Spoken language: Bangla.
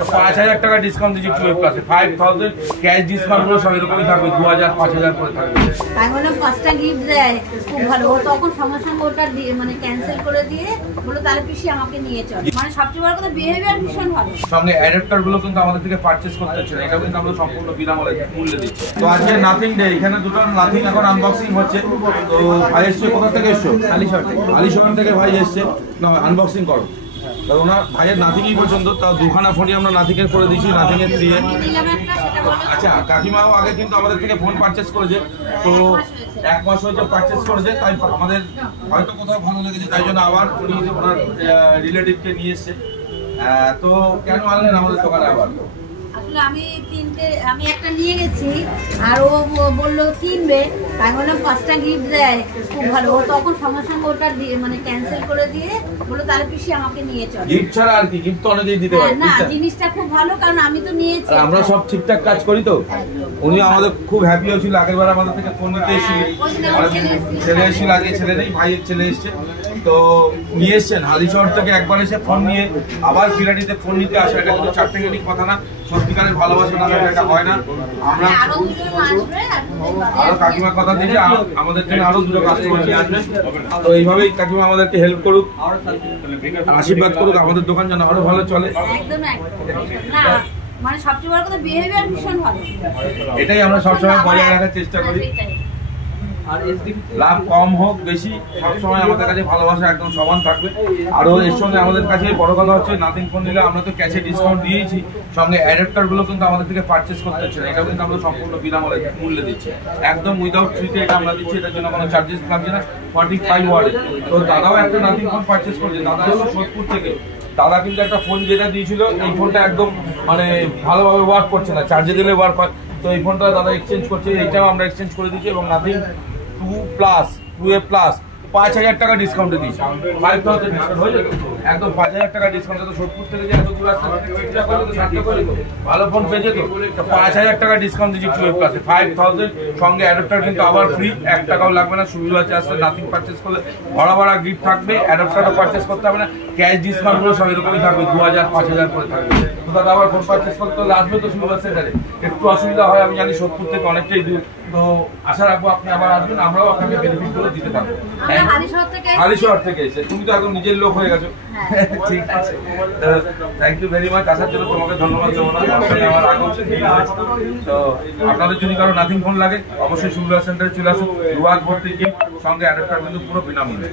5000 টাকা ডিসকাউন্ট দিচ্ছি 12 প্লাসে 5000 ক্যাশ ডিসকাউন্ট গুলো সব এরকমই থাকবে 2000 5000 করে থাকবে। আমি বললাম 5টা গিফট দেয় খুব ভালো, ও তখন সঙ্গে সঙ্গে ওটা মানে ক্যান্সেল করে দিয়ে বললো তাহলে পিসি আমাকে নিয়ে চল। মানে সবচেয়ে বড় কথা বিহেভিয়ার ভীষণ ভালো। সঙ্গে অ্যাডাপ্টার গুলো কিন্তু আমাদের থেকে পারচেজ করতে হচ্ছে, এটা কিন্তু আমরা সম্পূর্ণ বিনামূল্যে দিচ্ছি। তো আজকে নাথিং ডে, এখানে দুটো নাথিং এখন আনবক্সিং হচ্ছে। তো ভাই এসছে কোথা থেকে এসছো? আলিশহর থেকে ভাই এসছে, না আনবক্সিং করো। তো ওনার ভাইয়ের নাথিংই পছন্দ, তা দুখানা ফোনই আমরা নাথিংয়ের করে দিচ্ছি, নাথিংয়ের 3 আচ্ছা কাকিমাও আগে কিন্তু আমাদের থেকে ফোন পারচেজ করেছে, তো 1 মাস হয়েছে পারচেজ করেছে, তাই আমাদের হয়তো কোথাও ভালো লেগেছে, তাই জন্য আবার উনি ওনার রিলেটিভকে নিয়ে এসছে। তো কেন আনলেন আমাদের দোকানে আবার? আসলে আমি একটা নিয়ে গেছি আর ও বললো কিনবে, আমি বললাম 5টা গিফট দেয় খুব ভালো, ও তখন সঙ্গে সঙ্গে ওটা মানে ক্যান্সেল করে দিয়ে বললো তাহলে পিসি আমাকে নিয়ে চল। গিফট ছাড়া আর কি? গিফট তো অনেকেই দিতে পারে না, জিনিসটা খুব ভালো কারণ আমি তো নিয়েছি, আমরা সব ঠিকঠাক কাজ করি। তো উনি আমাদের খুব হ্যাপি হয়েছিল, আগেরবার আমাদের থেকে ফোন নিতে এসেছিল, ছেলে এসেছিল, আজকে ছেলে নেই, ভাইয়ের ছেলে এসছে, তো নিয়ে এসছেন হালিশহর থেকে একবার এসে ফোন নিয়ে আবার ফিরাটিতে ফোন নিতে আসে, এটা কিন্তু চারটেখানিক কথা না, সত্যিকারের ভালোবাসা না এটা হয় না। আমরা আরো কাকিমার কথা দিলে আমাদের জন্য আরো দুটো কাস্টমার নিয়ে আসবে, তো এইভাবেই কাকিমা আমাদেরকে হেল্প করুক, আশীর্বাদ করুক, আমাদের দোকান যেন আরো ভালো চলে। মানে সবচেয়ে বড় কথা বিহেভিয়ার ভীষণ ভালো, এটাই আমরা সবসময় বজায় রাখার চেষ্টা করি। লাভ কম হোক বেশি, সবসময় আমাদের কাছে ভালোবাসা একদম সমান থাকবে। আর এর সঙ্গে আমাদের কাছে বড় কথা হচ্ছে নাথিং ফোন নিলে আমরা তো ক্যাশে ডিসকাউন্ট দিয়েছি, সঙ্গে অ্যাডাপ্টার গুলো কিন্তু আমাদের থেকে পারচেজ করতে হচ্ছে, এটা কিন্তু আমরা সম্পূর্ণ বিনামূল্যে দিচ্ছি, একদম উইদাউট ফ্রিতে এটা আমরা দিচ্ছি, এটার জন্য কোনো চার্জেস লাগছে না। 45 ওয়াটের তো দাদাও একটা নাথিং ফোন পারচেজ করেছে, দাদা এসে সোদপুর থেকে। দাদা কিন্তু একটা ফোন যেটা দিয়েছিল এই ফোনটা একদম মানে ভালোভাবে ওয়ার্ক করছে না, চার্জে দিলে ওয়ার্ক হয়, তো এই ফোনটা দাদা এক্সচেঞ্জ করছে, এইটাও আমরা এক্সচেঞ্জ করে দিচ্ছি। এবং নাথিং 2A প্লাস 5000 টাকা ডিসকাউন্টে দিয়েছি, 5000 ডিসকাউন্ট হয়ে যাবে, একদম 5000 টাকা ডিসকাউন্ট। তো সোদপুর থেকে যে এত দূর আসতে ভালো ফোন পেয়ে যেত, 5000 টাকা ডিসকাউন্ট দিচ্ছি 12 প্লাসে 5000 সঙ্গে অ্যাডাপ্টার কিন্তু আবার ফ্রি, 1 টাকাও লাগবে না। সুবিধা আছে আসলে নাথিং পারচেজ করলে ভরা গিফট থাকবে, অ্যাডাপ্টারও পারচেজ করতে হবে না, ক্যাশ ডিসকাউন্ট গুলো সব এরকমই থাকবে 2000 5000 করে থাকবে। তো দাদা আবার ফোন পারচেজ করতে হলে আসবে তো সুবিধা সেন্টারে, একটু অসুবিধা হয় আমি জানি, সোদপুর থেকে অনেকটাই দূর, তো আশা রাখবো আপনি আবার আসবেন, আমরাও আপনাকে বেনিফিট গুলো দিতে পারবো। হালিশহর থেকে এসে তুমি তো একদম নিজের লোক হয়ে গেছো, ঠিক আছে, থ্যাংক ইউ ভেরি মাচ। আসার জন্য তোমাকে ধন্যবাদ দেবো না, আমার আগেও তো আপনাদের যদি কারো নাথিং ফোন লাগে অবশ্যই সুবিধা সেন্টারে চলে আসুন, দুয়ার ভর্তি সঙ্গে অ্যাডাপ্টার কিন্তু পুরো বিনামূল্যে।